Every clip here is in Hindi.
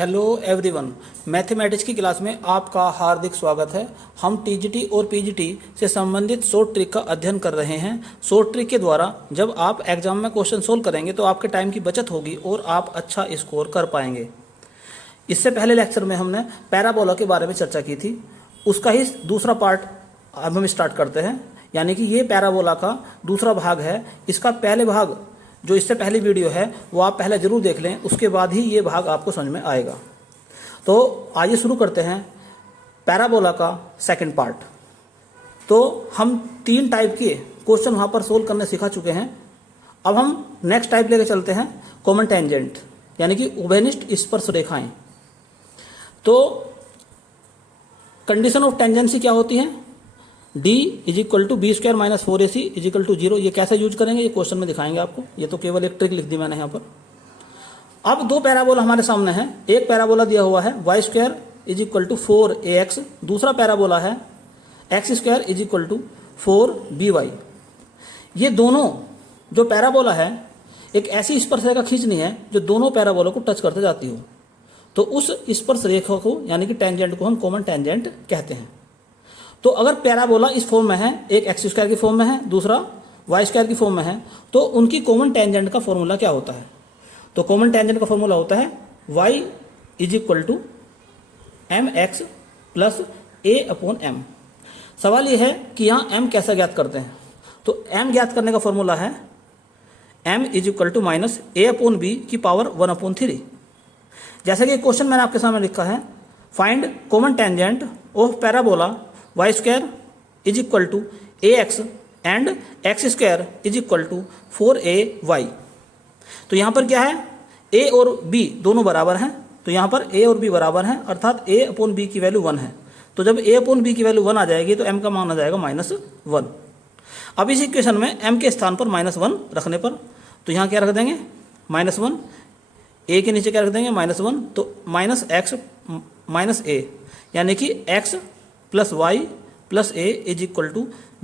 हेलो एवरीवन, मैथमेटिक्स की क्लास में आपका हार्दिक स्वागत है। हम टीजीटी और पीजीटी से संबंधित शॉर्ट ट्रिक का अध्ययन कर रहे हैं। शॉर्ट ट्रिक के द्वारा जब आप एग्जाम में क्वेश्चन सोल्व करेंगे तो आपके टाइम की बचत होगी और आप अच्छा स्कोर कर पाएंगे। इससे पहले लेक्चर में हमने पैराबोला के बारे में चर्चा की थी, उसका ही दूसरा पार्ट अब हम स्टार्ट करते हैं। यानी कि ये पैराबोला का दूसरा भाग है। इसका पहले भाग जो इससे पहली वीडियो है वो आप पहले जरूर देख लें, उसके बाद ही ये भाग आपको समझ में आएगा। तो आइए शुरू करते हैं पैराबोला का सेकंड पार्ट। तो हम 3 टाइप के क्वेश्चन वहाँ पर सोल्व करने सिखा चुके हैं। अब हम नेक्स्ट टाइप लेके चलते हैं, कॉमन टेंजेंट, यानी कि उभयनिष्ठ स्पर्श रेखाएं। तो कंडीशन ऑफ टेंजेंसी क्या होती है? d = b² - 4ac = 0। ये कैसे यूज करेंगे ये क्वेश्चन में दिखाएंगे आपको। ये तो केवल एक ट्रिक लिख दी मैंने यहाँ पर। अब 2 पैराबोला हमारे सामने है। एक पैराबोला दिया हुआ है y² = 4ax, दूसरा पैराबोला है x² = 4by। ये दोनों जो पैराबोला है एक ऐसी स्पर्श रेखा खींचनी है जो दोनों पैराबोला को टच करते जाती हो। तो उस स्पर्श रेखा को यानी कि टेंजेंट को हम कॉमन टेंजेंट कहते हैं। तो अगर पैराबोला इस फॉर्म में है, एक x² की फॉर्म में है, दूसरा y² की फॉर्म में है, तो उनकी कॉमन टेंजेंट का फॉर्मूला क्या होता है? तो कॉमन टेंजेंट का फॉर्मूला होता है y = mx + a/m। सवाल यह है कि यहाँ m कैसे ज्ञात करते हैं? तो m ज्ञात करने का फॉर्मूला है m = -a/b⁻⁴। जैसे कि क्वेश्चन मैंने आपके सामने लिखा है, find common tangent of parabola y² = ax and x² = 4ay। तो यहाँ पर क्या है, a और b दोनों बराबर हैं। तो यहाँ पर a और b बराबर हैं, अर्थात a/b की वैल्यू 1 है। तो जब a/b की वैल्यू 1 आ जाएगी तो m का मान आ जाएगा -1। अब इस इक्वेशन में m के स्थान पर -1 रखने पर तो यहाँ क्या रख देंगे, -1, a के नीचे क्या रख देंगे, -1, तो -x -a, यानी कि x + y + a =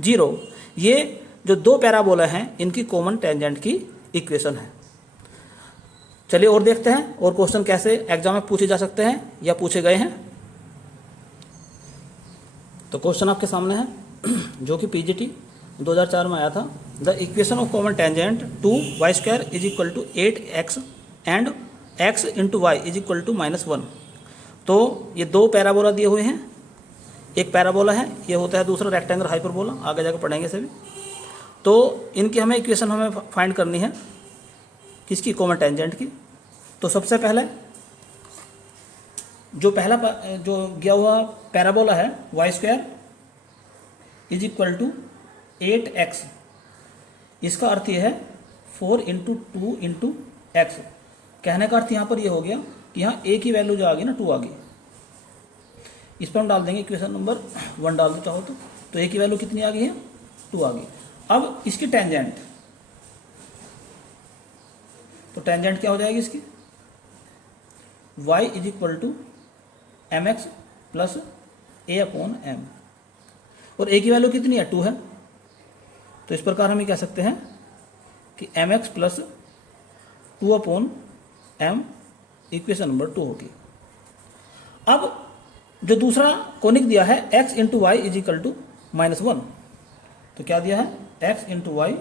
0। ये जो 2 पैराबोला हैं इनकी कॉमन टेंजेंट की इक्वेशन है। चलिए और देखते हैं और क्वेश्चन कैसे एग्जाम में पूछे जा सकते हैं या पूछे गए हैं। तो क्वेश्चन आपके सामने है जो कि पीजीटी 2004 में आया था। The equation of common tangent to y² = 8x and x × y = -1। तो ये 2 पैराबोला दिए हुए हैं। एक पैराबोला है, ये होता है दूसरा रेक्टेंगल हाइपरबोला, आगे जाकर पढ़ेंगे सभी। तो इनकी हमें इक्वेशन हमें फाइंड करनी है, किसकी, कॉमन टेंजेंट की। तो सबसे पहले जो जो गया हुआ पैराबोला है y² = 8x, इसका अर्थ ये है 4 × 2 × x। कहने का अर्थ यहाँ पर ये हो गया कि यहाँ a की वैल्यू जो आ गई ना 2 आ गई। इस पर हम डाल देंगे इक्वेशन नंबर 1 डाल दो चाहो तो a की वैल्यू कितनी आ गई है, 2 आ गई। अब इसकी टेंजेंट, तो टेंजेंट क्या हो जाएगी इसकी, y = mx + a/m, और a की वैल्यू कितनी है, 2 है। तो इस प्रकार हम ये कह सकते हैं कि mx + 2/m इक्वेशन नंबर 2 होगी। अब जो दूसरा कोनिक दिया है x × y = -1, तो क्या दिया है, x × y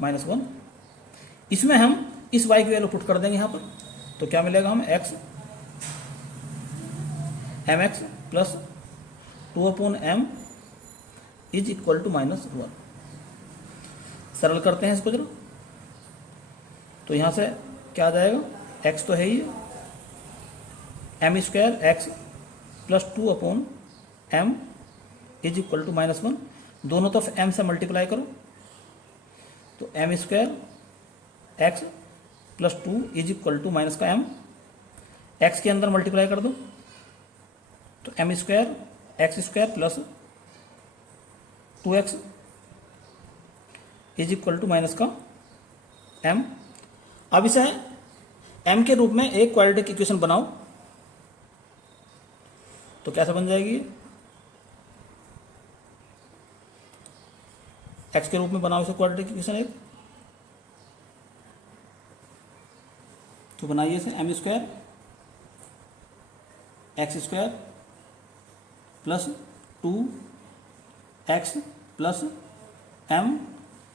-1। इसमें हम इस y की वैल्यू पुट कर देंगे यहाँ पर। तो क्या मिलेगा, हम x mx + 2/m = -1। सरल करते हैं इसको जरा। तो यहाँ से क्या आ जाएगा, x तो है ही, m² x + 2/m = -1। दोनों तरफ m से मल्टीप्लाई करो, तो m² x + 2 = माइनस का m, x के अंदर मल्टीप्लाई कर दो, तो m² x² + 2x = माइनस का m। अब इसे m के रूप में एक क्वाड्रेटिक इक्वेशन बनाओ। तो कैसे बन जाएगी, x के रूप में बनाओ इसे क्वाड्रेटिक इक्वेशन एक। तो बनाइए इसे m² x square plus 2x plus m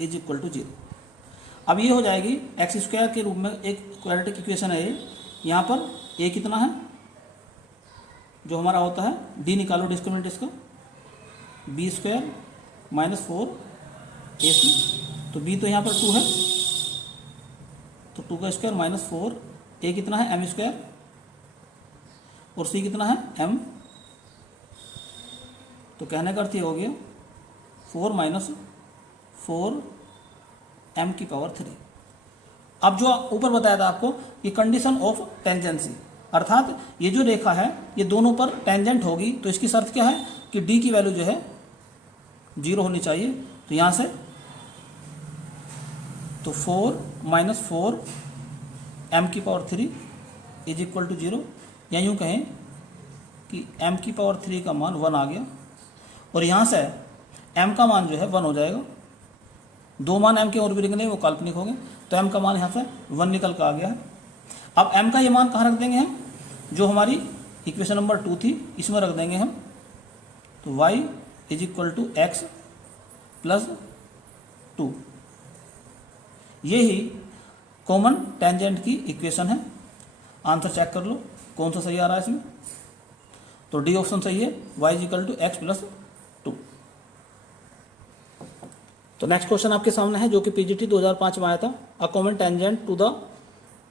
is equal to 0। अब ये हो जाएगी एक्स स्क्वायर के रूप में एक क्वाड्रेटिक इक्वेशन है ये। यहाँ पर a कितना है जो हमारा होता है, d निकालो डिस्क्रिमिनेंट इसका, b स्क्वायर माइनस 4ac, तो b तो यहाँ पर 2 है, तो 2 का स्क्वायर माइनस 4, a कितना है m स्क्वायर और c कितना है m, तो कहने का अर्थ ये हो गया 4 माइनस 4 m की पावर 3। अब जो ऊपर बताया था आपको कि कंडीशन ऑफ टेंजेंसी, अर्थात ये जो रेखा है ये दोनों पर टेंजेंट होगी, तो इसकी शर्त क्या है कि d की वैल्यू जो है 0 होनी चाहिए। तो यहाँ से तो 4 माइनस 4 m की पावर 3 इज इक्वल टू 0, या यूँ कहें कि m की पावर 3 का मान 1 आ गया, और यहाँ से m का मान जो है 1 हो जाएगा। दो मान m के और भी निकले वो काल्पनिक हो गए, तो m का मान यहाँ से 1 निकल कर आ गया है। अब m का ये मान कहाँ रख देंगे हम, जो हमारी इक्वेशन नंबर 2 थी इसमें रख देंगे हम, तो y is equal to x plus 2। ये ही कॉमन टेंजेंट की इक्वेशन है। आंसर चेक कर लो कौन सा सही आ रहा है इसमें, तो डी ऑप्शन सही है, y is equal to x plus 2। तो नेक्स्ट क्वेश्चन आपके सामने है जो कि पीजीटी 2005 में आया था। A common tangent to the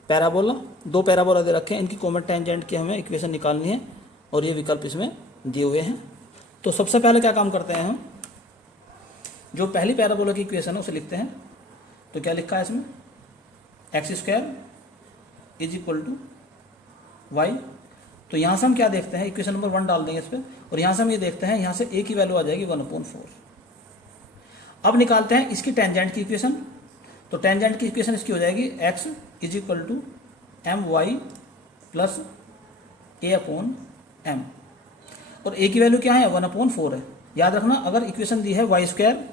parabola, दो पैराबोला दे रखे हैं, इनकी कॉमन टेंजेंट की हमें इक्वेशन निकालनी है और ये विकल्प इसमें दिए हुए हैं। तो सबसे पहले क्या काम करते हैं हम, जो पहली पैराबोला की इक्वेशन है उसे लिखते हैं। तो क्या लिखा है इसमें, x square is equal to y. तो यहाँ से हम क्या देखते हैं, इक्वेशन नंबर 1 डाल देंगे इस पर, और यहाँ से हम ये देखते हैं यहाँ से a की वैल्यू आ जाएगी 1/4। अब निकालते हैं इसकी टेंजेंट की इक्वेशन। तो टेंजेंट की इक्वेशन इसकी हो जाएगी x is equal to m y plus a/m, और a की वैल्यू क्या है 1/4 है। याद रखना अगर इक्वेशन दी है Y square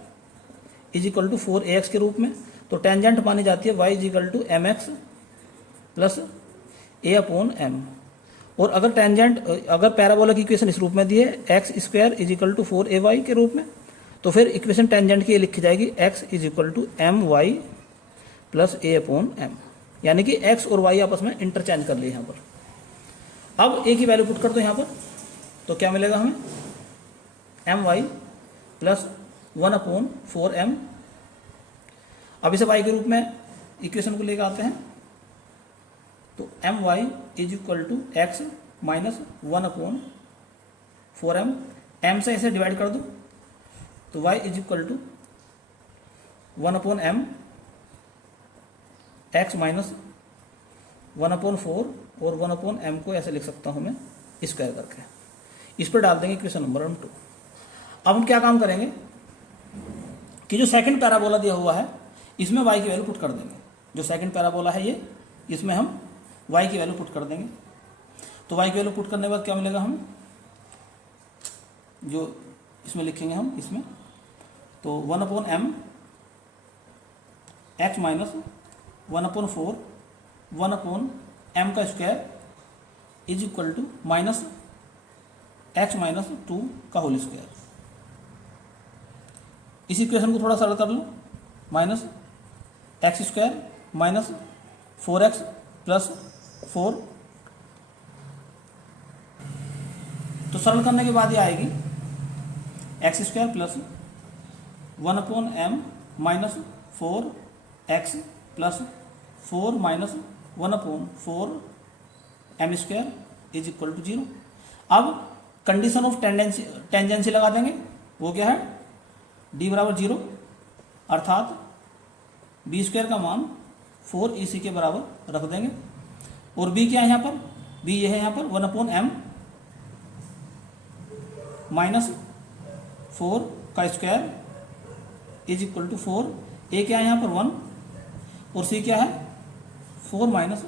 is equal to 4ax के रूप में, तो टेंजेंट मानी जाती है y is equal to mx plus a/m। और अगर टेंजेंट, अगर पैराबोला की इक्वेशन इस रूप में दी है x square is equal to 4ay के रूप में, तो फिर इक्वेशन टेंजेंट की लिखी जाएगी x is equal to m y plus a/m, यानी कि x और y आपस में इंटरचेंज कर लिए यहाँ पर। अब a की वैल्यू पुट कर दो यहाँ पर, तो क्या मिलेगा हमें एम वाई प्लस 1/4m। अब इसे y के रूप में इक्वेशन को लेकर आते हैं, तो m y is equal to x minus 1/4m, m से इसे डिवाइड कर दो, तो y is equal to 1/m x minus 1/4, और 1/m को ऐसे लिख सकता हूँ मैं स्क्वायर करके। इस पर डाल देंगे इक्वेशन नंबर 2। अब हम क्या काम करेंगे कि जो सेकंड पैराबोला दिया हुआ है इसमें y की वैल्यू पुट कर देंगे। जो सेकंड पैराबोला है ये, इसमें हम y की वैल्यू पुट कर देंगे। तो y की वैल्यू पुट करने के बाद क्या मिलेगा हमें, जो इसमें लिखेंगे हम इसमें, तो 1/m x माइनस 1/4 1/m का square is equal to minus x minus 2 का होल स्क्वायर। इस इक्वेशन को थोड़ा सरल कर लो, minus x square minus 4x plus 4, तो सरल करने के बाद ये आएगी x square plus 1/m minus 4x plus 4 minus 1/4m square is equal to 0। अब कंडीशन ऑफ टेंजेंसी लगा देंगे, वो क्या है d बराबर 0, अर्थात b स्क्वायर का मान 4ac के बराबर रख देंगे, और b क्या है यहाँ पर, b ये है यहाँ पर 1/m माइनस 4 का square is equal to 4, a क्या है यहाँ पर 1, और c क्या है 4 माइनस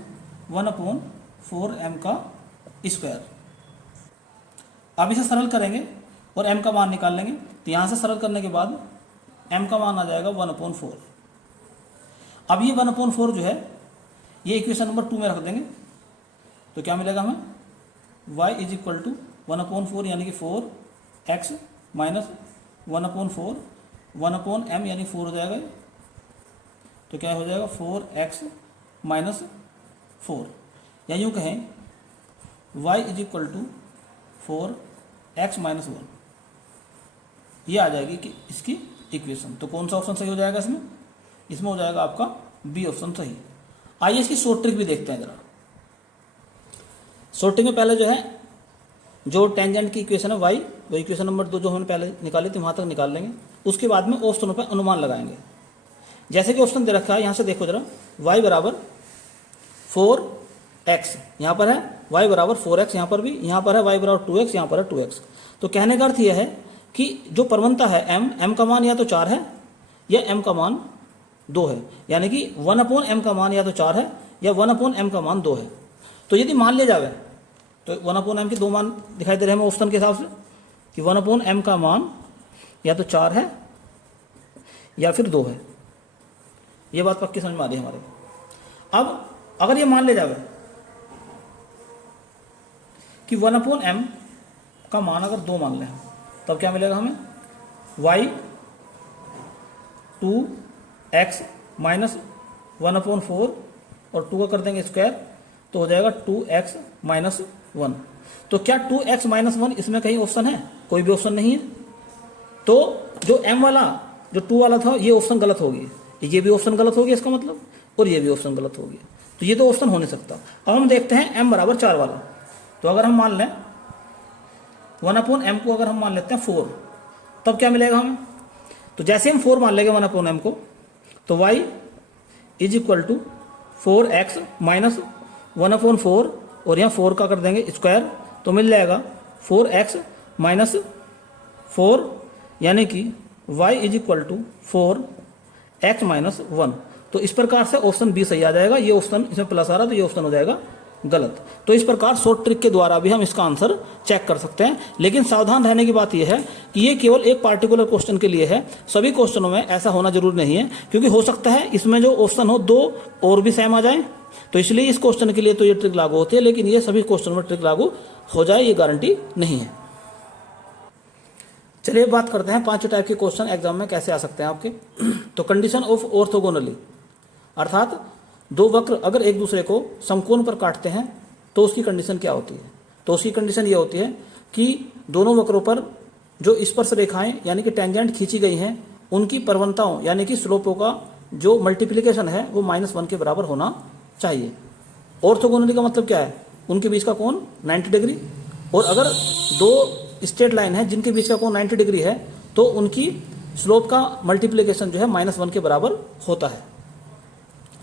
1/4m का स्क्वायर। अब इसे सरल करेंगे और m का मान निकाल लेंगे। तो यहाँ से सरल करने के बाद m का मान आ जाएगा 1/4। अब ये 1/4 जो है ये इक्वेशन नंबर 2 में रख देंगे, तो क्या मिलेगा हमें y इज इक्वल टू 1/4 यानी कि 4x माइनस 1/4 1/m यानी 4 हो जाएगा। तो क्या हो जाएगा 4x माइनस 4, या यूँ कहें y is equal to 4x minus 1, ये आ जाएगी कि इसकी इक्वेशन। तो कौन सा ऑप्शन सही हो जाएगा इसमें? इसमें हो जाएगा आपका बी ऑप्शन सही। आइए इसकी शॉर्ट ट्रिक भी देखते हैं जरा। शॉर्ट ट्रिक में पहले जो है जो टेंजेंट की इक्वेशन है y, वो इक्वेशन नंबर 2 जो हमने पहले निकाली थी वहाँ तक निकाल लेंगे। उसके बाद में ऑप्शनों पर अनुमान लगाएंगे। जैसे कि ऑप्शन दे रखा है, यहाँ से देखो जरा, y बराबर 4x यहाँ पर है, y बराबर 4x यहाँ पर भी, यहाँ पर है y बराबर 2x, यहाँ पर है 2x। तो कहने का अर्थ यह है कि जो प्रवणता है m का मान या तो 4 है या m का मान 2 है, यानी कि 1/m का मान या तो 4 है या 1/m का मान 2 है। तो यदि मान लिया जाए तो 1/m के 2 मान दिखाई दे रहे हैं हमें ऑप्शन के हिसाब से कि 1/m का मान या तो 4 है या फिर 2 है। ये बात पक्की समझ में आ रही है हमारे। अब अगर ये मान लिया जाए कि 1/m का मान अगर 2 मान लें, तब क्या मिलेगा हमें? y 2x माइनस 1/4 और 2 का कर देंगे स्क्वायर, तो हो जाएगा 2x माइनस 1। तो क्या 2x माइनस 1 इसमें कहीं ऑप्शन है? कोई भी ऑप्शन नहीं है। तो जो m वाला जो 2 वाला था ये ऑप्शन गलत हो गई, ये भी ऑप्शन गलत हो गया इसका मतलब, और ये भी ऑप्शन गलत हो गया। तो ये तो ऑप्शन हो नहीं सकता। अब हम देखते हैं m बराबर 4 वाला। तो अगर हम मान लें 1/m को अगर हम मान लेते हैं 4, तब क्या मिलेगा हमें? तो जैसे हम 4 मान लेंगे 1/m को, तो y is equal to 4x minus 1/4 और यहाँ 4 का कर देंगे स्क्वायर, तो मिल जाएगा 4x माइनस 4, यानी कि y is equal to 4x minus 1। तो इस प्रकार से ऑप्शन बी सही आ जाएगा। ये ऑप्शन इसमें प्लस आ रहा है तो ये ऑप्शन हो जाएगा गलत। तो इस प्रकार शॉर्ट ट्रिक के द्वारा भी हम इसका आंसर चेक कर सकते हैं। लेकिन सावधान रहने की बात यह है कि ये केवल एक पार्टिकुलर क्वेश्चन के लिए है, सभी क्वेश्चनों में ऐसा होना जरूरी नहीं है, क्योंकि हो सकता है इसमें जो ऑप्शन हो 2 और भी सेम आ जाए। तो इसलिए इस क्वेश्चन के लिए तो ये ट्रिक लागू होती है, लेकिन ये सभी क्वेश्चन में ट्रिक लागू हो जाए ये गारंटी नहीं है। चलिए बात करते हैं 5 टाइप के क्वेश्चन एग्जाम में कैसे आ सकते हैं आपके। तो कंडीशन ऑफ ऑर्थोगोनली, अर्थात 2 वक्र अगर एक दूसरे को समकोण पर काटते हैं तो उसकी कंडीशन क्या होती है? तो उसकी कंडीशन ये होती है कि दोनों वक्रों पर जो स्पर्श रेखाएं यानी कि टेंजेंट खींची गई हैं, उनकी प्रवणताओं यानी कि स्लोपों का जो मल्टीप्लिकेशन है वो -1 के बराबर होना चाहिए। ऑर्थोगोनली का मतलब क्या है? उनके बीच का कोण 90 डिग्री, और अगर 2 स्ट्रेट लाइन है जिनके बीच का कोण 90 डिग्री है तो उनकी स्लोप का मल्टीप्लिकेशन जो है -1 के बराबर होता है।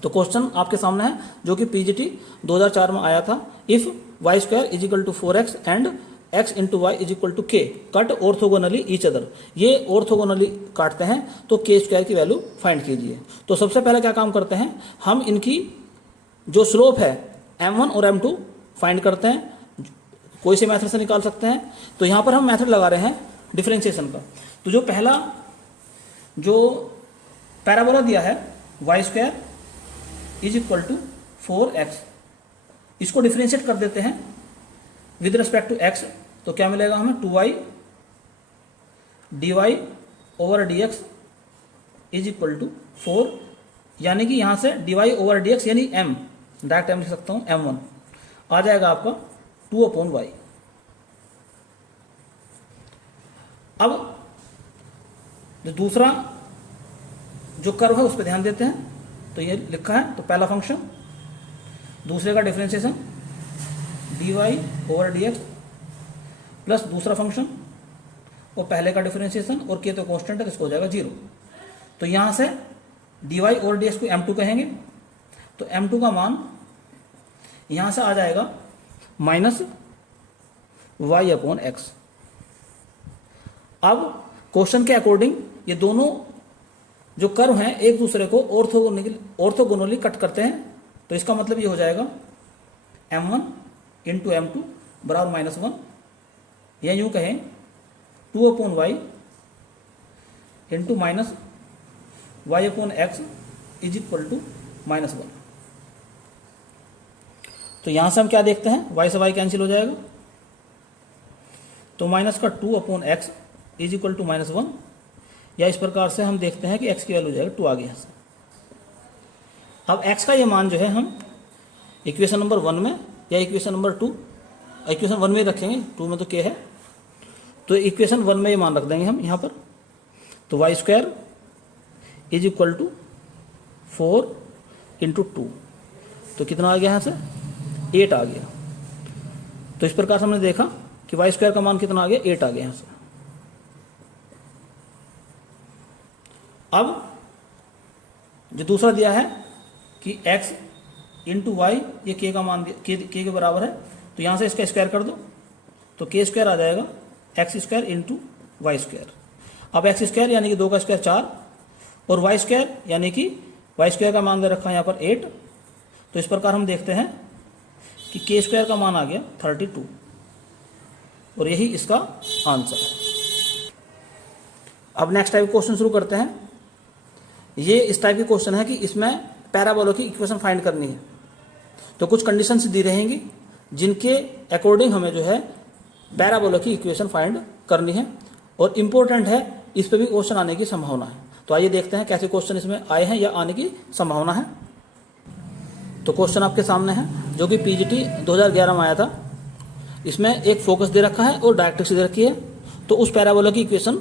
तो क्वेश्चन आपके सामने है जो कि पीजीटी 2004 में आया था। If y² is equal to 4x and x into y is equal to k cut orthogonally each other, ये ऑर्थोगोनली काटते हैं तो k² की वैल्यू फाइंड कीजिए। तो सबसे पहले क्या काम करते हैं, हम इनकी जो स्लोप है m1 और m2 फाइंड करते हैं, कोई से मेथड से निकाल सकते हैं। तो यहाँ पर हम मेथड लगा रहे हैं डिफरेंशिएशन का। तो जो पहला जो पैराबोला दिया है y² is equal to 4x, इसको डिफरेंशिएट कर देते हैं विद रिस्पेक्ट टू x। तो क्या मिलेगा हमें? 2y dy over dx is equal to 4, यानी कि यहां से dy ओवर dx यानी m, डायरेक्ट m लिख सकता हूं m1 आ जाएगा आपका 2/y। अब जो दूसरा जो कर्व है उस पर ध्यान देते हैं। तो ये लिखा है, तो पहला फंक्शन, दूसरे का differentiation dy over dx plus दूसरा फंक्शन और पहले का डिफरेंशिएशन, और के तो कांस्टेंट है तो इसको हो जाएगा 0। तो यहां से dy ओवर dx को m2 कहेंगे, तो m2 का मान यहां से आ जाएगा -y/x। अब क्वेश्चन के अकॉर्डिंग ये दोनों जो कर्व हैं एक दूसरे को ऑर्थोगोनली कट करते हैं। तो इसका मतलब ये हो जाएगा m1 इंटू m2 बराबर -1, या यूं कहें 2/y into -y/x is equal to -1। तो यहां से हम क्या देखते हैं, y से y कैंसिल हो जाएगा, तो माइनस का 2 upon x is equal to -1, या इस प्रकार से हम देखते हैं कि x की वैल्यू जाएगा 2 आ गया। अब x का ये मान जो है हम इक्वेशन नंबर 1 में या इक्वेशन नंबर 2, इक्वेशन 1 में रखेंगे, 2 में तो k है, तो इक्वेशन 1 में ये मान रख देंगे हम यहाँ पर। तो y square is equal to 4 into 2, तो कितना आ गया यहाँ से 8 आ गया। तो इस प्रकार से हमने देखा कि वाई स्क्वायर का मान कितना आ गया 8 आ गया यहाँ से। अब जो दूसरा दिया है कि x इंटू वाई, ये k का मान k के बराबर है, तो यहाँ से इसका स्क्वायर कर दो तो k स्क्वायर आ जाएगा x square into y square. अब एक्स स्क्वायर यानी कि 2 का स्क्वायर 4, और वाई स्क्वायर यानी कि वाई स्क्वायर का मान दे रखा है यहाँ पर 8। तो इस प्रकार हम देखते हैं कि k स्क्वायर का मान आ गया 32, और यही इसका आंसर है। अब नेक्स्ट टाइप क्वेश्चन शुरू करते हैं। ये इस टाइप की क्वेश्चन है कि इसमें पैराबोला की इक्वेशन फाइंड करनी है। तो कुछ कंडीशंस दी रहेंगी जिनके अकॉर्डिंग हमें जो है पैराबोला की इक्वेशन फाइंड करनी है, और इम्पोर्टेंट है, इस पर भी क्वेश्चन आने की संभावना है। तो आइए देखते हैं कैसे क्वेश्चन इसमें आए हैं या आने की संभावना है। तो क्वेश्चन आपके सामने है जो कि पीजीटी 2011 में आया था। इसमें एक फोकस दे रखा है और डायरेक्ट्रिक्स दे रखी है। तो उस पैराबोला की इक्वेशन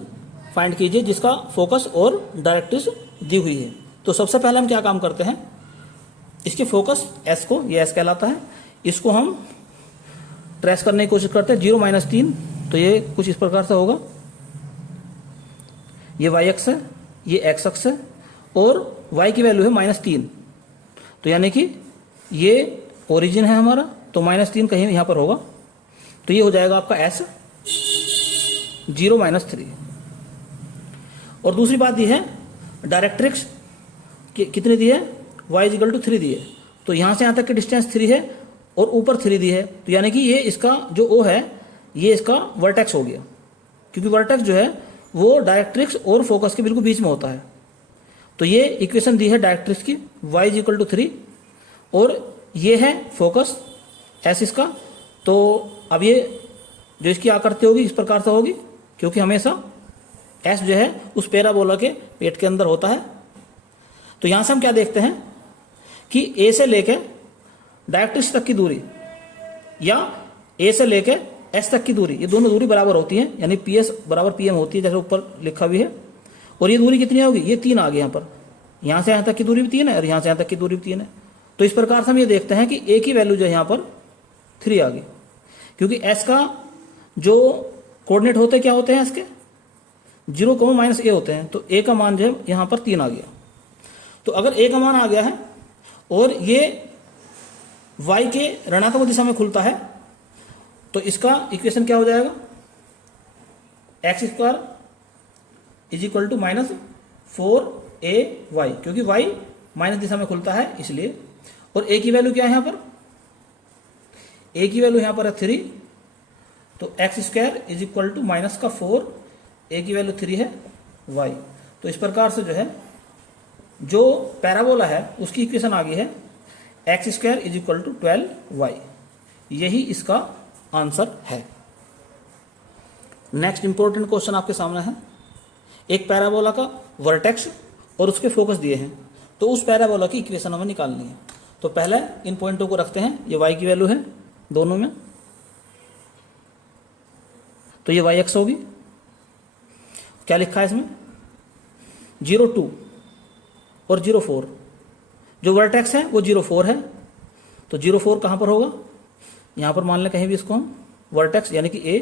फाइंड कीजिए जिसका फोकस और डायरेक्ट्रिक्स दी हुई है। तो सबसे पहले हम क्या काम करते हैं, इसके फोकस एस को, ये एस कहलाता है, इसको हम ट्रेस करने की कोशिश करते हैं 0 - 3। तो ये कुछ इस प्रकार से होगा, ये वाई एक्स है, ये एक्स अक्स है, और वाई की वैल्यू है -3। तो यानी कि ये ओरिजिन है हमारा, तो -3 कहीं यहाँ पर होगा। तो ये हो जाएगा आपका एस 0 - 3। और दूसरी बात ये है डायरेक्ट्रिक्स कितनी दी है, y = 3 दी है। तो यहाँ से यहाँ तक की डिस्टेंस 3 है और ऊपर 3 दी है, तो यानी कि ये इसका जो O है ये इसका वर्टेक्स हो गया, क्योंकि वर्टेक्स जो है वो डायरेक्ट्रिक्स और फोकस के बिल्कुल बीच में होता है। तो ये इक्वेशन दी है डायरेक्ट्रिक्स की, y = 3, और ये है फोकस S इसका। तो अब ये जो इसकी आकृति होगी इस प्रकार से होगी, क्योंकि हमेशा S जो है उस पैराबोला के पेट के अंदर होता है। तो यहाँ से हम क्या देखते हैं कि A से लेके डायरेक्ट्रिक्स तक की दूरी या A से लेके S तक की दूरी, ये दोनों दूरी बराबर होती है, यानी PS = PM होती है, जैसे ऊपर लिखा भी है। और ये दूरी कितनी होगी, ये 3 आ गई यहाँ पर, यहाँ से यहाँ तक की दूरी भी 3 है और यहाँ से यहाँ तक की दूरी भी 3 है। तो इस प्रकार से हम ये देखते हैं कि A की वैल्यू जो है यहाँ पर 3 आ गई, क्योंकि S का जो कोऑर्डिनेट होते क्या होते हैं, इसके 0, -a होते हैं। तो A का मान जो है यहाँ पर 3 आ गया। तो अगर A का मान आ गया है और ये y के ऋणात्मक दिशा में खुलता है, तो इसका इक्वेशन क्या हो जाएगा, x² = -4ay, क्योंकि y माइनस दिशा में खुलता है इसलिए। और a की वैल्यू क्या है यहाँ पर, a की वैल्यू यहाँ पर है 3, तो x² = -4, a की वैल्यू 3 है y। तो इस प्रकार से जो है जो पैराबोला है उसकी इक्वेशन आ गई है x² = 12y। यही इसका आंसर है। नेक्स्ट इंपॉर्टेंट क्वेश्चन आपके सामने है। एक पैराबोला का वर्टेक्स और उसके फोकस दिए हैं, तो उस पैराबोला की इक्वेशन हमें निकालनी है। तो पहले इन पॉइंटों को रखते हैं, ये y की वैल्यू है दोनों में, तो ये y x होगी। क्या लिखा है इसमें, 0, 2 और 0, 4। जो वर्टेक्स है वो 0, 4 है, तो 0, 4 कहाँ पर होगा, यहाँ पर मान लें कहीं भी इसको हम वर्टेक्स, यानी कि A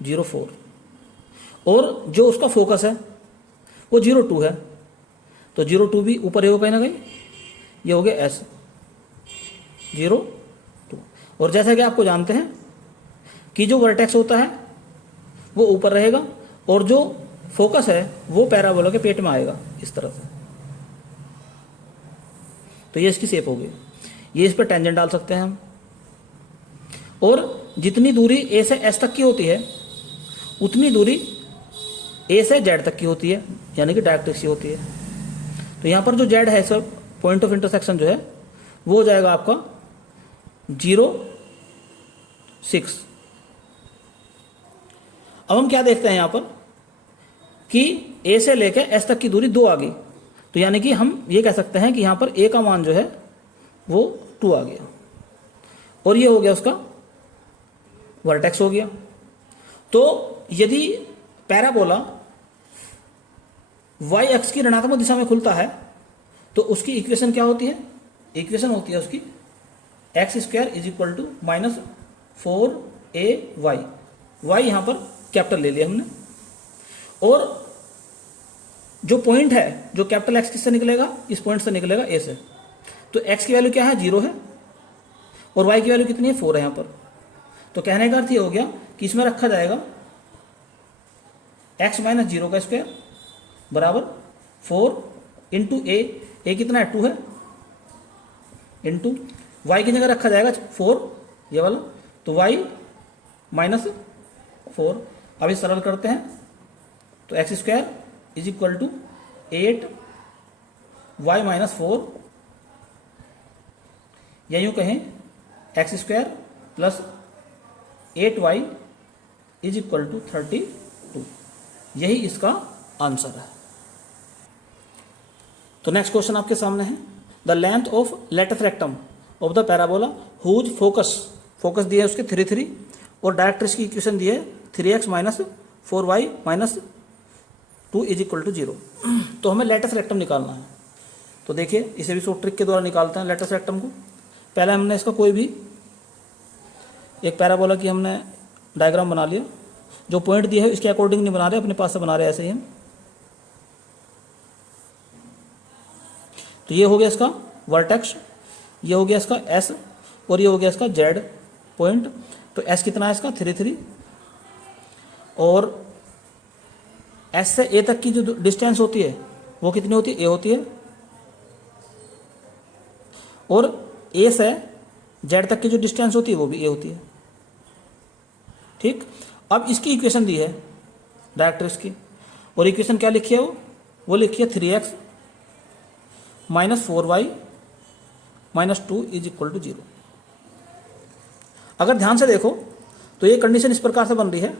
0, 4। और जो उसका फोकस है वो 0, 2 है, तो 0, 2 भी ऊपर ही होगा कहीं ना कहीं, ये हो गया S 0, 2। और जैसा कि आपको जानते हैं कि जो वर्टेक्स होता है वो ऊपर रहेगा और जो फोकस है वो पैराबोला के पेट में आएगा इस तरह से। तो ये इसकी शेप होगी, ये इस पर टेंजेंट डाल सकते हैं हम। और जितनी दूरी A से S तक की होती है उतनी दूरी A से Z तक की होती है, यानी कि डायरेक्ट्रिक्स की होती है। तो यहाँ पर जो Z है सर, पॉइंट ऑफ इंटरसेक्शन जो है वो हो जाएगा आपका 0, 6, अब हम क्या देखते हैं यहाँ पर कि ए से लेकर एस तक की दूरी 2 आ गई, तो यानी कि हम ये कह सकते हैं कि यहाँ पर ए का मान जो है वो 2 आ गया और ये हो गया उसका वर्टेक्स हो गया। तो यदि पैराबोला y अक्ष की ऋणात्मक दिशा में खुलता है तो उसकी इक्वेशन क्या होती है? इक्वेशन होती है उसकी x square is equal to minus 4ay, y यहाँ पर कैपिटल ले लिया हमने, और जो पॉइंट है जो कैपिटल एक्स किससे निकलेगा? इस पॉइंट से निकलेगा ए से। तो x की वैल्यू क्या है? 0 है और y की वैल्यू कितनी है? 4 है यहाँ पर। तो कहने का अर्थ ये हो गया कि इसमें रखा जाएगा x माइनस 0 का स्क्वायर बराबर 4 इंटू ए कितना है? 2 है, इंटू y की जगह रखा जाएगा 4 ये वाला, तो y माइनस 4। अब इस सरल करते हैं तो x square is equal to 8 y minus 4, या यूँ कहें x square plus 8y is equal to 32। यही इसका आंसर है। तो नेक्स्ट क्वेश्चन आपके सामने है, the length of latus rectum of the parabola whose focus दिया है उसके 3 3 और डायरेक्ट्रिक्स की इक्वेशन दी है 3x minus 4y minus 2 is equal to 0। तो हमें लेटस रेक्टम निकालना है। तो देखिए इसे भी शॉर्ट ट्रिक के द्वारा निकालते हैं लेटस रेक्टम को। पहले हमने इसका कोई भी एक पैराबोला की हमने डायग्राम बना लिया, जो पॉइंट दिया है इसके अकॉर्डिंग नहीं बना रहे, अपने पास से बना रहे ऐसे ही हम। तो ये हो गया इसका वर्टेक्स, ये हो गया इसका एस और ये हो गया इसका जेड पॉइंट। तो एस कितना है इसका? 3 3, और एस से ए तक की जो डिस्टेंस होती है वो कितनी होती है? ए होती है, और ए से जेड तक की जो डिस्टेंस होती है वो भी ए होती है। ठीक, अब इसकी इक्वेशन दी है डायरेक्ट्रिक्स की, और इक्वेशन क्या लिखी है? वो लिखी है 3x minus 4y minus 2 is equal to 0। अगर ध्यान से देखो तो ये कंडीशन इस प्रकार से बन रही है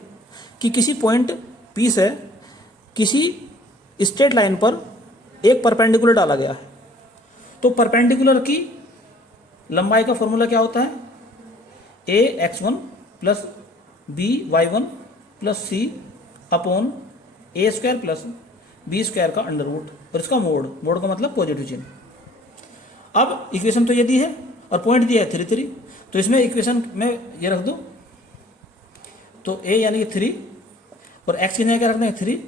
कि किसी पॉइंट P से किसी स्ट्रेट लाइन पर एक परपेंडिकुलर डाला गया है। तो परपेंडिकुलर की लंबाई का फॉर्मूला क्या होता है? ax1 plus by1 plus c upon a square plus b square का अंडर रूट, और इसका मोड का मतलब पॉजिटिव चिन्ह। अब इक्वेशन तो ये दी है और पॉइंट दिया है 3 3, तो इसमें इक्वेशन में ये रख दो, तो a यानी कि 3 और x की जगह क्या रख देंगे? 3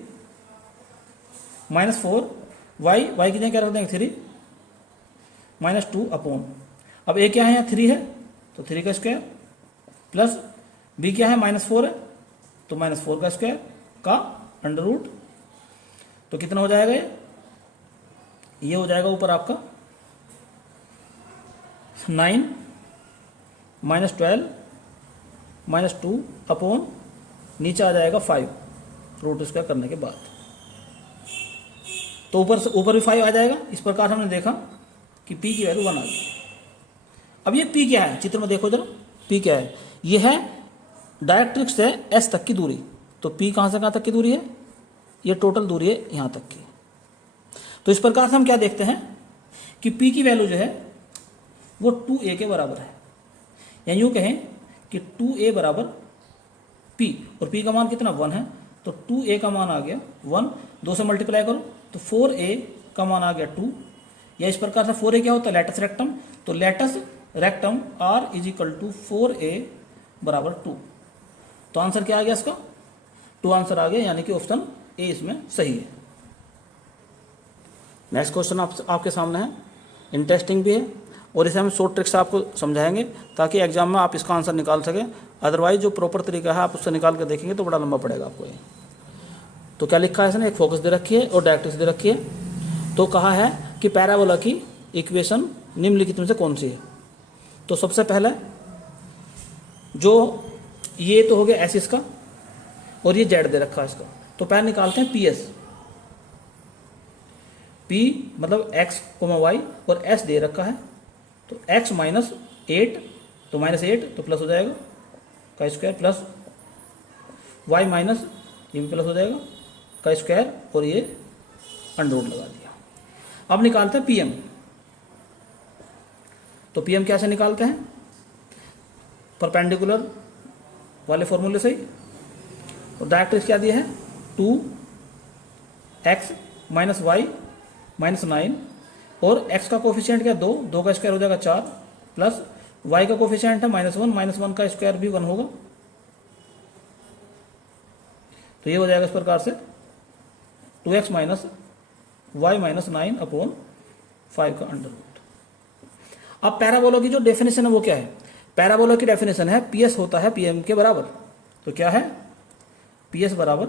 माइनस 4, y की जगह क्या रख देंगे? 3 माइनस 2 अपॉन, अब a क्या है? यहाँ 3 है तो 3 का स्क्वायर, प्लस b क्या है? माइनस 4 है तो माइनस 4 का स्क्वायर का अंडर रूट। तो कितना हो जाएगा? ये हो जाएगा ऊपर आपका 9 माइनस 12 माइनस 2 अपॉन नीचे आ जाएगा 5 रूट स्क्वायर करने के बाद। तो ऊपर भी 5 आ जाएगा। इस प्रकार हमने देखा कि p की वैल्यू 1 आ गई। अब ये p क्या है? चित्र में देखो जरा, p क्या है? ये है डायरेक्ट्रिक्स से s तक की दूरी। तो p कहाँ से कहाँ तक की दूरी है? ये टोटल दूरी है यहाँ तक की। तो इस प्रकार से हम क्या देखते हैं कि p की वैल्यू जो है वो 2a के बराबर है, या यूँ कहें कि 2a बराबर p, और p का मान कितना? 1 है, तो 2a का मान आ गया 1, 2 से मल्टीप्लाई करो तो 4a का मान आ गया 2। या इस प्रकार से 4a क्या होता है? Latus rectum. तो latus rectum r is equal to 4a बराबर 2। तो आंसर क्या आ गया इसका? 2 आंसर आ गया, यानी कि ऑप्शन ए इसमें सही है। नेक्स्ट क्वेश्चन आपके सामने है, इंटरेस्टिंग भी है और इसे हम शॉर्ट ट्रिक से आपको समझाएंगे ताकि एग्जाम में आप इसका आंसर निकाल सकें। अदरवाइज जो प्रॉपर तरीका है आप उससे निकाल कर देखेंगे तो बड़ा लंबा पड़ेगा आपको ये। तो क्या लिखा है इसने? एक फोकस दे रखी है और डायरेक्ट्रिक्स दे रखी है। तो कहा है कि पैराबोला की इक्वेशन निम्नलिखित में से कौन सी है? तो सबसे पहले जो ये तो हो गया एस इसका, और ये जेड दे रखा है इसका। तो पहले निकालते हैं पी एस। पी मतलब एक्स कोमा वाई और एस दे रखा है, तो एक्स माइनस 8, तो माइनस 8 तो प्लस हो जाएगा का स्क्वायर प्लस वाई माइनस ये भी प्लस हो जाएगा का स्क्वायर और ये अंडर रूट लगा दिया। अब निकालते हैं पीएम। तो पीएम कैसे निकालते हैं? परपेंडिकुलर वाले फॉर्मूले से ही। और डायरेक्ट्रिक्स क्या दिया है? 2x माइनस वाई माइनस 9 और x का कोफिशिएंट क्या? 2, 2 का स्क्वायर हो जाएगा 4 प्लस y का कोफिशिएंट है -1 का स्क्वायर भी 1 होगा। तो ये हो जाएगा इस प्रकार से 2x minus y minus 9 upon 5 का अंडर रूट। अब पैराबोला की जो डेफिनेशन है वो क्या है? पैराबोला की डेफिनेशन है पीएस होता है पीएम के बराबर। तो क्या है? पीएस बराबर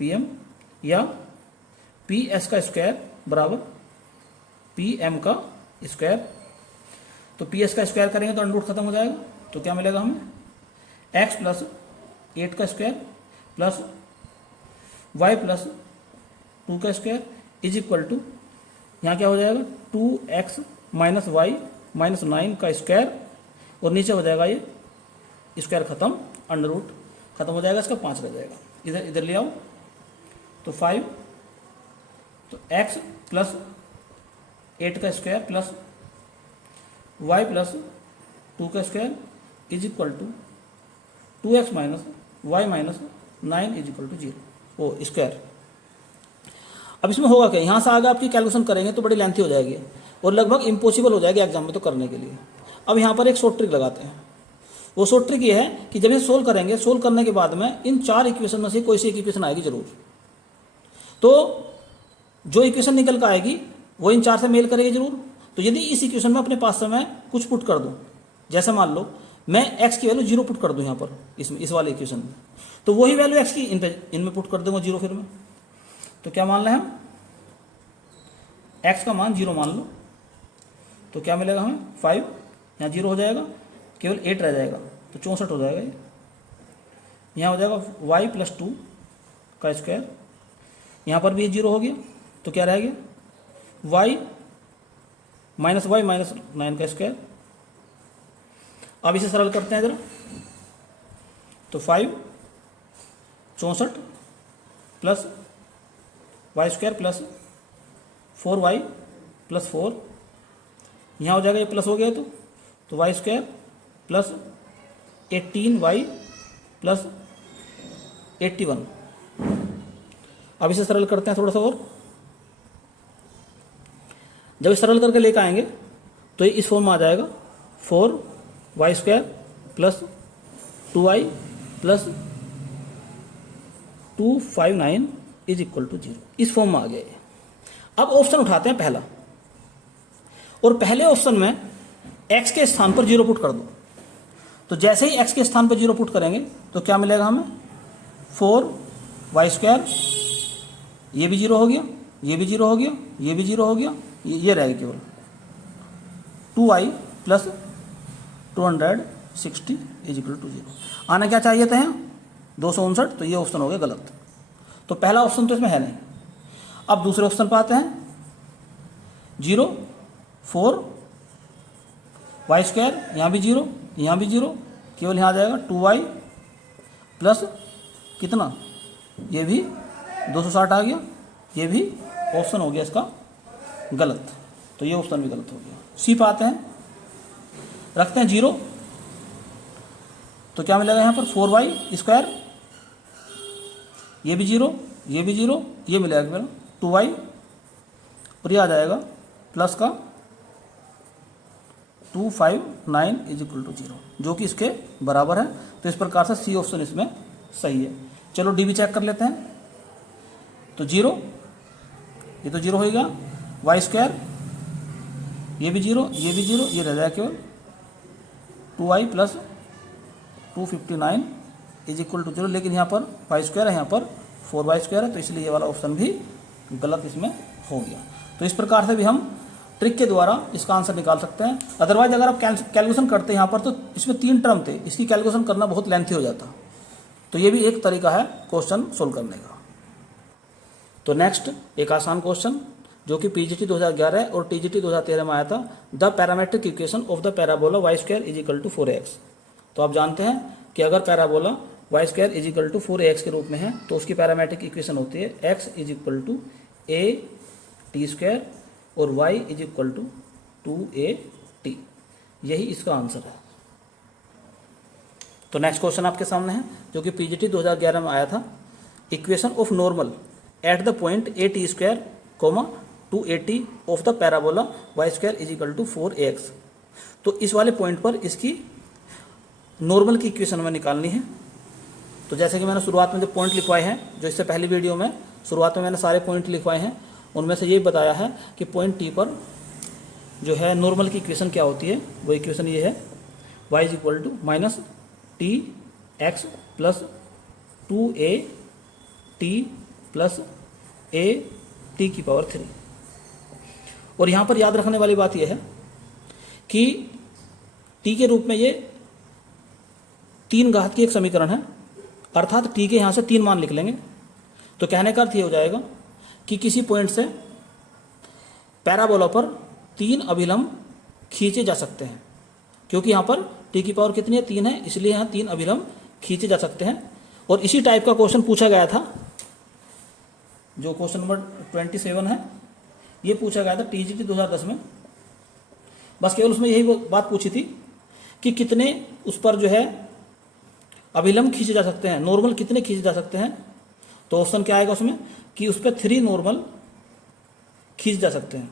पीएम या पीएस का स्क्वायर बराबर पीएम का स्क्वायर। तो पीएस का स्क्वायर करेंगे तो अंडर रूट खत्म हो जाएगा। तो क्या मिलेगा हमें? x प्लस 8 का स्क्वायर प्लस y प्लस 2 का स्क्वायर इज इक्वल टू, यहाँ क्या हो जाएगा? 2x माइनस वाई माइनस 9 का स्क्वायर और नीचे हो जाएगा ये स्क्वायर खत्म, अंडर रूट खत्म हो जाएगा, इसका 5 रह जाएगा। इधर इधर ले आओ तो 5, तो x प्लस 8 का स्क्वायर प्लस y प्लस 2 का square is equal to 2x minus y minus 9 is equal to 0 वो स्क्वायर। अब इसमें होगा क्या? यहाँ से आगे आपकी कैलकुलेशन करेंगे तो बड़ी लेंथी हो जाएगी और लगभग इम्पॉसिबल हो जाएगी एग्जाम में तो करने के लिए। अब यहाँ पर एक शॉर्ट ट्रिक लगाते हैं। वो शॉर्ट ट्रिक ये है कि जब ये सोल्व करेंगे, सोल्व करने के बाद में इन 4 इक्वेशन में से कोई सी इक्वेशन आएगी जरूर। तो जो इक्वेशन निकल कर आएगी वो इन 4 से मेल करेगी जरूर। तो यदि इस इक्वेशन में अपने पास से मैं कुछ पुट कर दूं, जैसे मान लो मैं x की वैल्यू 0 पुट कर दूं यहाँ पर इसमें, इस वाले इक्वेशन में, तो वही वैल्यू x की इनमें पुट कर दूंगा 0 फिर में। तो क्या मान लें हम? x का मान 0 मान लो। तो क्या मिलेगा हमें? 5, यहाँ 0 हो जाएगा, केवल 8 रह जाएगा तो 64 हो जाएगा ये। यहाँ हो जाएगा y प्लस 2 का स्क्वायर, यहाँ पर भी 0 हो गया तो क्या रह गया? y माइनस वाई माइनस 9 का स्क्वायर। अब इसे सरल करते हैं जरा। तो 5 64 plus y square plus 4y plus 4, यहाँ हो जाएगा ये प्लस हो गया तो y square plus 18y plus 81। अब इसे सरल करते हैं थोड़ा सा और। जब सरल करके लेकर आएंगे तो ये इस फॉर्म में आ जाएगा 4y square plus 2y plus 259 is equal to 0। इस फॉर्म में आ गया ये। अब ऑप्शन उठाते हैं पहला, और पहले ऑप्शन में x के स्थान पर 0 पुट कर दो। तो जैसे ही x के स्थान पर 0 पुट करेंगे तो क्या मिलेगा हमें? 4y स्क्वायर, ये भी 0 हो गया, ये भी 0 हो गया, ये भी 0 हो गया, ये रहेगा केवल 2y plus 260 is equal to 0। आना क्या चाहिए था यहाँ? 259। तो ये ऑप्शन हो गया गलत। तो पहला ऑप्शन तो इसमें है नहीं। अब दूसरे ऑप्शन पर आते हैं। 0 4y स्क्वायर, यहाँ भी 0, यहाँ भी 0, केवल यहाँ आ जाएगा 2y प्लस कितना? ये भी 260 आ गया, ये भी ऑप्शन हो गया इसका गलत। तो ये ऑप्शन भी गलत हो गया। सी पे आते हैं, रखते हैं 0। तो क्या मिलेगा यहाँ पर? 4y स्क्वायर, ये भी 0, ये भी 0, ये मिलेगा केवल 2y और ये आ जाएगा प्लस का 259 इज इक्वल टू 0, जो कि इसके बराबर है। तो इस प्रकार से सी ऑप्शन इसमें सही है। चलो डी भी चेक कर लेते हैं। तो 0, ये तो 0 होगा, वाई स्क्वायर, ये भी 0, ये भी 0, ये रह जाएगा केवल 2y plus 259 is equal to 0। लेकिन यहाँ पर वाई स्क्वायर है, यहाँ पर 4y स्क्वायर है, तो इसलिए ये वाला ऑप्शन भी गलत इसमें हो गया। तो इस प्रकार से भी हम ट्रिक के द्वारा इसका आंसर निकाल सकते हैं। अदरवाइज अगर आप कैलकुलेशन करते हैं यहाँ पर, तो इसमें 3 टर्म थे, इसकी कैलकुलेशन करना बहुत लेंथी हो जाता। तो ये भी एक तरीका है क्वेश्चन सोल्व करने का। तो नेक्स्ट एक आसान क्वेश्चन जो कि पीजीटी 2011 और टीजीटी 2013 में आया था। The parametric equation of the parabola y square is equal to 4x। तो आप जानते हैं कि अगर parabola Y square is equal to 4ax के रूप में है, तो उसकी पैरामेट्रिक इक्वेशन होती है x is equal to a T square और y is equal to 2a t। यही इसका आंसर है। तो नेक्स्ट क्वेश्चन आपके सामने है जो कि पीजीटी 2011 में आया था। Equation of normal at the point A T square comma 2a t of the parabola Y square is equal to 4ax। तो इस वाले पॉइंट पर इसकी नॉर्मल की इक्वेशन में निकालनी है। तो जैसे कि मैंने शुरुआत में जो पॉइंट लिखवाए हैं, जो इससे पहली वीडियो में शुरुआत में मैंने सारे पॉइंट लिखवाए हैं, उनमें से ये बताया है कि पॉइंट टी पर जो है नॉर्मल की इक्वेशन क्या होती है। वो इक्वेशन ये है y is equal to minus T X plus 2a t plus a t की पावर 3। और यहाँ पर याद रखने वाली बात यह है कि t के रूप में ये 3 घात की एक समीकरण है, अर्थात t के यहाँ से 3 मान लिख लेंगे। तो कहने का अर्थ ये हो जाएगा कि किसी पॉइंट से पैराबोला पर 3 अभिलंब खींचे जा सकते हैं, क्योंकि यहाँ पर t की पावर कितनी है 3 है, इसलिए यहाँ 3 अभिलंब खींचे जा सकते हैं। और इसी टाइप का क्वेश्चन पूछा गया था, जो क्वेश्चन नंबर 27 है, ये पूछा गया था टीजीटी 2010 में। बस केवल उसमें यही बात पूछी थी कि कितने उस पर जो है अभिलंब खींचे जा सकते हैं, नॉर्मल कितने खींचे जा सकते हैं। तो ऑप्शन क्या आएगा उसमें कि उस पर 3 नॉर्मल खींच जा सकते हैं।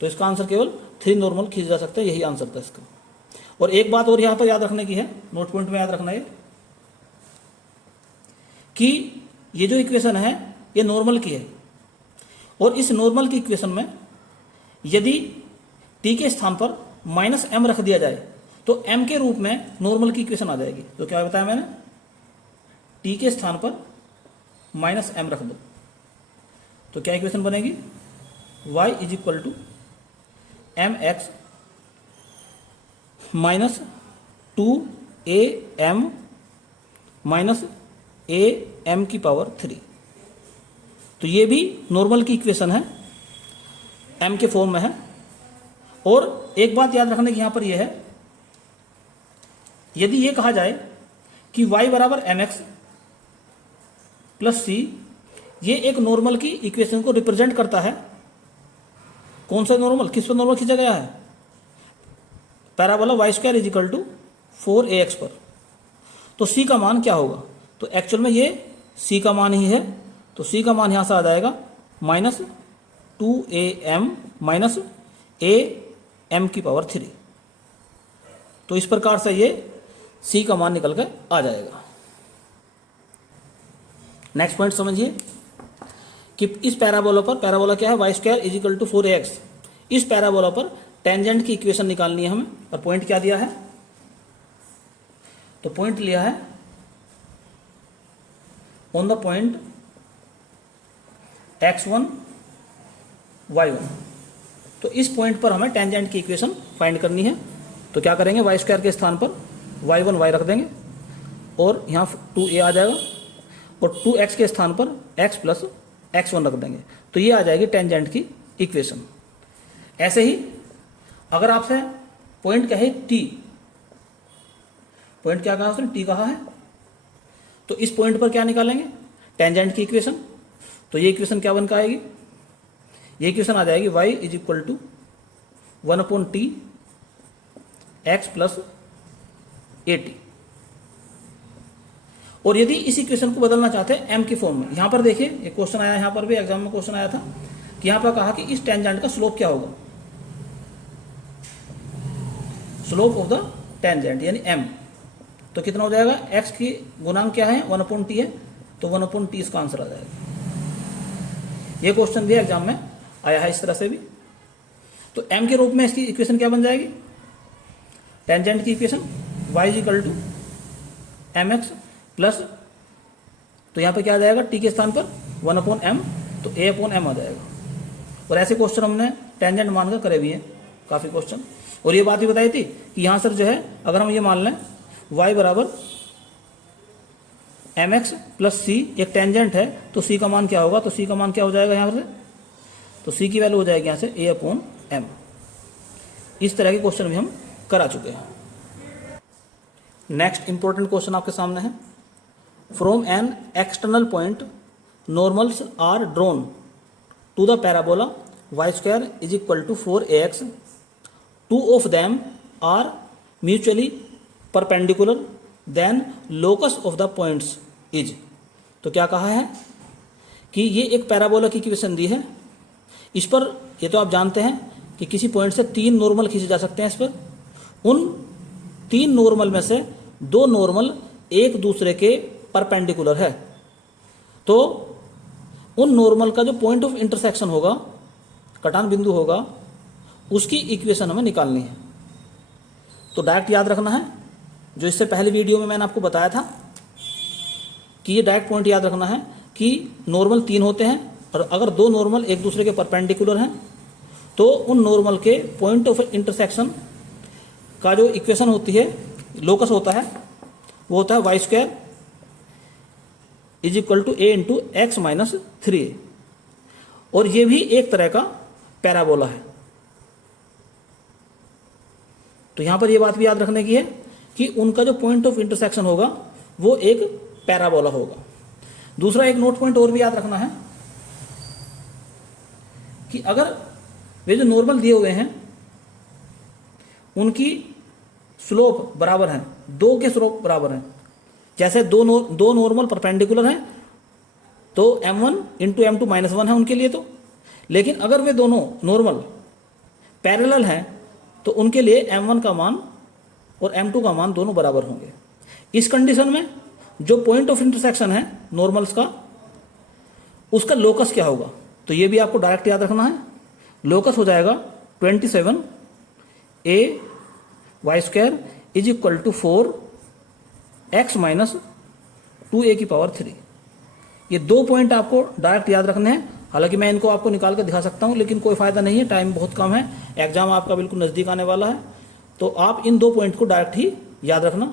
तो इसका आंसर केवल 3 नॉर्मल खींच जा सकते हैं, यही आंसर था इसका। और एक बात और यहाँ पर याद रखने की है, नोट पॉइंट में याद रखना है कि ये जो इक्वेशन है ये नॉर्मल की है, और इस नॉर्मल की इक्वेशन में यदि t के स्थान पर -m रख दिया जाए तो m के रूप में नॉर्मल की इक्वेशन आ जाएगी। तो क्या बताया मैंने, t के स्थान पर -m रख दो तो क्या इक्वेशन बनेगी, y is equal to mx minus 2am minus am की पावर 3। तो ये भी नॉर्मल की इक्वेशन है, m के फॉर्म में है। और एक बात याद रखने की यहाँ पर यह है, यदि ये कहा जाए कि y बराबर mx प्लस c, ये एक नॉर्मल की इक्वेशन को रिप्रेजेंट करता है। कौन सा नॉर्मल, किस पर नॉर्मल खींचा गया है, parabola Y square is equal to 4ax पर। तो c का मान क्या होगा, तो एक्चुअल में ये c का मान ही है। तो c का मान यहाँ से आ जाएगा माइनस 2am माइनस am की पावर 3। तो इस प्रकार से ये c का मान निकल कर आ जाएगा। नेक्स्ट पॉइंट समझिए कि इस पैराबोला पर, पैराबोला क्या है, Y square is equal to 4ax, इस पैराबोला पर टेंजेंट की इक्वेशन निकालनी है हमें। और पॉइंट क्या दिया है, तो पॉइंट लिया है on the point x1 y1। तो इस पॉइंट पर हमें टेंजेंट की इक्वेशन फाइंड करनी है। तो क्या करेंगे, वाई स्क्वायर के स्थान पर y1 y रख देंगे और यहाँ 2a आ जाएगा, और 2x के स्थान पर x प्लस x1 रख देंगे। तो ये आ जाएगी टेंजेंट की इक्वेशन। ऐसे ही अगर आपसे पॉइंट कहे t, पॉइंट क्या कहा उसने, t कहा है, तो इस पॉइंट पर क्या निकालेंगे, टेंजेंट की इक्वेशन। तो ये इक्वेशन क्या बनकर आएगी, ये इक्वेशन आ जाएगी y is equal to 1/t x plus at। और यदि इस इक्वेशन को बदलना चाहते हैं m की फॉर्म में, यहां पर देखिए एक क्वेश्चन आया, यहां पर भी एग्जाम में क्वेश्चन आया था कि यहां पर कहा कि इस टेंजेंट का स्लोप क्या होगा, स्लोप ऑफ द टेंजेंट यानी m। तो कितना हो जाएगा, x की गुणांक क्या है 1/t है, तो 1/t इसका आंसर आ जाएगा। ये क्वेश्चन भी एग्जाम में आया है इस तरह से भी। तो m के रूप में इसकी इक्वेशन क्या बन जाएगी, टेंजेंट की equation y is equal to mx plus, तो यहाँ पे क्या आ जाएगा, t के स्थान पर 1/m, तो a/m आ जाएगा। और ऐसे क्वेश्चन हमने टेंजेंट मानकर करे भी हैं काफ़ी क्वेश्चन। और ये बात भी बताई थी कि यहाँ सर जो है, अगर हम ये मान लें y बराबर mx प्लस c एक टेंजेंट है, तो c का मान क्या होगा, तो c का मान क्या हो जाएगा यहाँ से, तो c की वैल्यू हो जाएगी यहाँ से a/m। इस तरह के क्वेश्चन भी हम करा चुके हैं। नेक्स्ट इंपॉर्टेंट क्वेश्चन आपके सामने है, from an external point normals are drawn to the parabola y square is equal to 4ax. Two of them are mutually perpendicular, then locus of the points is. तो क्या कहा है कि ये एक पैराबोला की इक्वेशन दी है, इस पर ये तो आप जानते हैं कि किसी पॉइंट से 3 नॉर्मल खींचे जा सकते हैं। इस पर उन 3 नॉर्मल में से 2 नॉर्मल एक दूसरे के परपेंडिकुलर है, तो उन नॉर्मल का जो पॉइंट ऑफ इंटरसेक्शन होगा, कटान बिंदु होगा, उसकी इक्वेशन हमें निकालनी है। तो डायरेक्ट याद रखना है, जो इससे पहले वीडियो में मैंने आपको बताया था कि ये डायरेक्ट पॉइंट याद रखना है कि नॉर्मल 3 होते हैं और अगर 2 नॉर्मल एक दूसरे के परपेंडिकुलर हैं तो उन नॉर्मल के पॉइंट ऑफ इंटरसेक्शन का जो इक्वेशन होती है, लोकस होता है, वो होता है y square is equal to a into X minus 3a। और ये भी एक तरह का पैराबोला है। तो यहां पर ये बात भी याद रखने की है कि उनका जो पॉइंट ऑफ इंटरसेक्शन होगा वो एक पैराबोला होगा। दूसरा एक नोट पॉइंट और भी याद रखना है कि अगर वे जो नॉर्मल दिए हुए हैं उनकी स्लोप बराबर है, 2 के स्लोप बराबर है, जैसे दो नॉर्मल परपेंडिकुलर हैं तो m1 इंटू m2 माइनस 1 है उनके लिए। तो लेकिन अगर वे दोनों नॉर्मल पैरेलल हैं तो उनके लिए m1 का मान और m2 का मान दोनों बराबर होंगे। इस कंडीशन में जो पॉइंट ऑफ इंटरसेक्शन है नॉर्मल्स का, उसका लोकस क्या होगा, तो ये भी आपको डायरेक्ट याद रखना है। लोकस हो जाएगा 27a y square is equal to 4x minus 2a की पावर 3। ये 2 पॉइंट आपको डायरेक्ट याद रखने हैं। हालांकि मैं इनको आपको निकाल कर दिखा सकता हूं, लेकिन कोई फायदा नहीं है, टाइम बहुत कम है, एग्जाम आपका बिल्कुल नजदीक आने वाला है। तो आप इन 2 पॉइंट को डायरेक्ट ही याद रखना।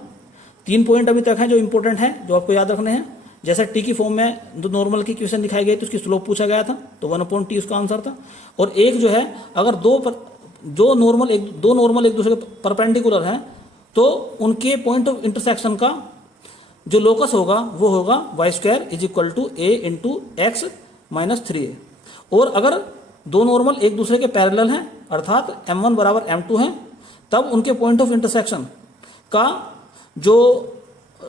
3 पॉइंट अभी तक हैं जो इंपॉर्टेंट है, जो आपको याद रखने हैं। जैसे टी की फॉर्म में जो नॉर्मल की इक्वेशन दिखाई गई तो उसकी स्लोप पूछा गया था, तो 1/t उसका आंसर था। और एक जो है, अगर दो नॉर्मल एक दूसरे के परपेंडिकुलर हैं तो उनके पॉइंट ऑफ इंटरसेक्शन का जो लोकस होगा वो होगा y square is equal to a into X minus 3a। और अगर 2 नॉर्मल एक दूसरे के पैरेलल हैं अर्थात m1 बराबर m2 है, तब उनके पॉइंट ऑफ इंटरसेक्शन का जो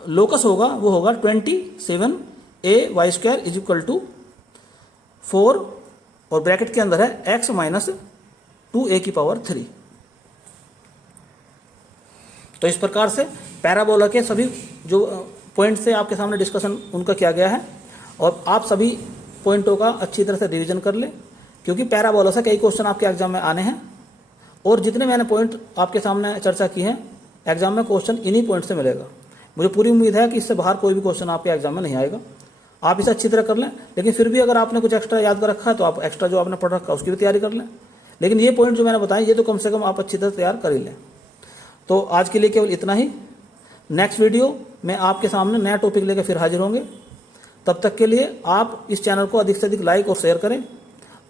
लोकस होगा वो होगा 27a y square is equal to 4 और ब्रैकेट के अंदर है x माइनस 2a की पावर 3। तो इस प्रकार से पैराबोला के सभी जो पॉइंट से आपके सामने डिस्कशन उनका किया गया है, और आप सभी पॉइंटों का अच्छी तरह से रिवीजन कर लें, क्योंकि पैराबोला से कई क्वेश्चन आपके एग्जाम में आने हैं। और जितने मैंने पॉइंट आपके सामने चर्चा की है, एग्जाम में क्वेश्चन इन्हीं पॉइंट से मिलेगा। मुझे पूरी उम्मीद है कि इससे बाहर कोई भी क्वेश्चन आपके एग्जाम में नहीं आएगा। आप इसे अच्छी तरह कर लें, लेकिन फिर भी अगर आपने कुछ एक्स्ट्रा याद कर रखा है तो आप एक्स्ट्रा जो आपने पढ़ रखा है उसकी भी तैयारी कर लें। लेकिन ये पॉइंट जो मैंने बताया ये तो कम से कम आप अच्छी तरह तैयार कर ही लें। तो आज के लिए केवल इतना ही। नेक्स्ट वीडियो में आपके सामने नया टॉपिक लेकर फिर हाजिर होंगे। तब तक के लिए आप इस चैनल को अधिक से अधिक लाइक और शेयर करें,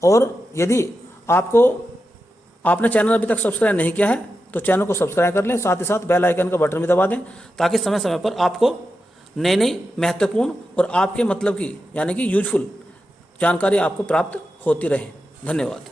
और यदि आपने चैनल अभी तक सब्सक्राइब नहीं किया है तो चैनल को सब्सक्राइब कर लें, साथ ही साथ बेल आइकन का बटन भी दबा दें, ताकि समय समय पर आपको नई नई महत्वपूर्ण और आपके मतलब की यानी कि यूजफुल जानकारी आपको प्राप्त होती रहे। धन्यवाद।